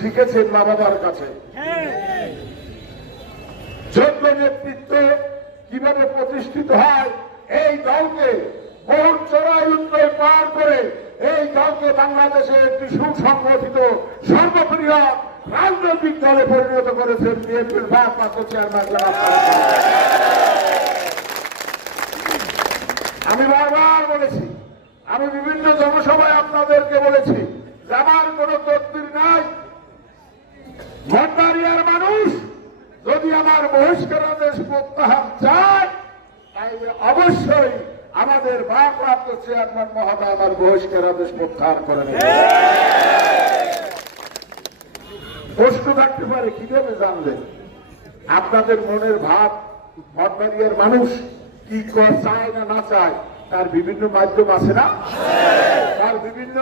শিখেছেন মা বাবার কাছে যোগ্য নেতৃত্ব কীভাবে প্রতিষ্ঠিত হয়, এই দলকে বহু চড়াই পার করে এই দলকে বাংলাদেশের একটি সুসংগঠিত, সর্ববৃহৎ রাজনৈতিক দলে পরিণত করেছেন বিএনপির ভারপ্রাপ্ত চেয়ারম্যান। আমি বারবার বলেছি, আমি বিভিন্ন জনসভায় আপনাদেরকে বলেছি আমার কোনো তদবির নাই ভট্টারিয়ার মানুষ, যদি আমার বহিষ্কারাদেশ প্রত্যাহার চায় তাহলে অবশ্যই আমাদের ভারপ্রাপ্ত চেয়ারম্যান মহোদয় আমার বহিষ্কারাদেশ প্রত্যাহার করে প্রশ্ন থাকতে পারে কীভাবে জানলেন? আপনাদের মনের ভাব ভট্টারিয়ার মানুষ কি চায় না না চায়, তার বিভিন্ন মাধ্যম আছে না? তার বিভিন্ন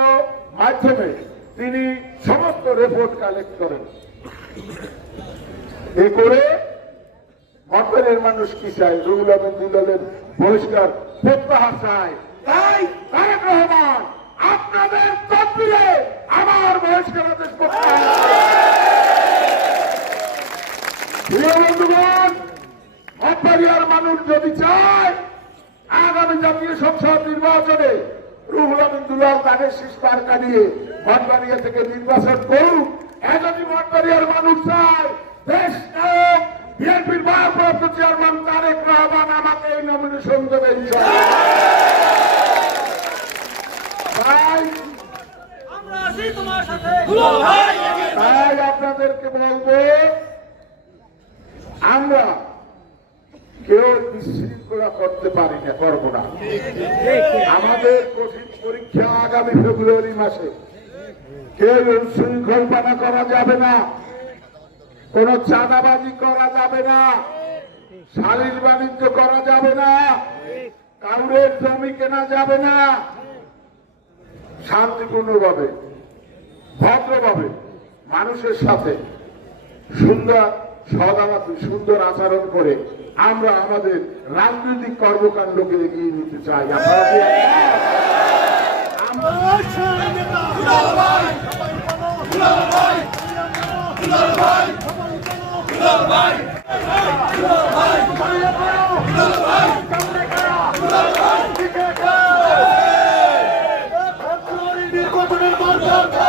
মাধ্যমে তিনি সমস্ত রেপোর্ট কালেক্ট করেন। এ করে মন্ত্রের মানুষ কি চায় রুহুল আমিন দুলালের বহিষ্কার প্রত্যাহার চায় তাই তারেক রহমান আপনাদের তদবিরে আমার বন্ধুগণ মঠবাড়িয়ার মানুষ যদি চায়, আগামী জাতীয় সংসদ নির্বাচনে রুহুল আমিন দুলাল তাদের শীষ মার্কা নিয়ে মঠবাড়িয়া থেকে নির্বাচন করুক। মানুষ চায় দেশ বিএনপির ভারপ্রাপ্ত চেয়ারম্যান তারেক রহমান আমাকে এই নমিনেশন দেবে ইনশাআল্লাহ। তাই আপনাদেরকে বলব আমরা কেউ বিশৃঙ্খলা করতে পারি না করব না। আমাদের কঠিন পরীক্ষা আগামী ফেব্রুয়ারি মাসে। কেউ উচ্ছৃঙ্খলপনা করা যাবে না। কোন চাঁদাবাজি করা যাবে না। শালীর বাণিজ্য করা যাবে না। কাউরের জমি কেনা যাবে না। শান্তিপূর্ণভাবে, ভদ্রভাবে, মানুষের সাথে সুন্দর সদাবাতি সুন্দর আচরণ করে আমরা আমাদের রাজনৈতিক কর্মকাণ্ডকে এগিয়ে নিতে চাই। আপনারা Come on, come on.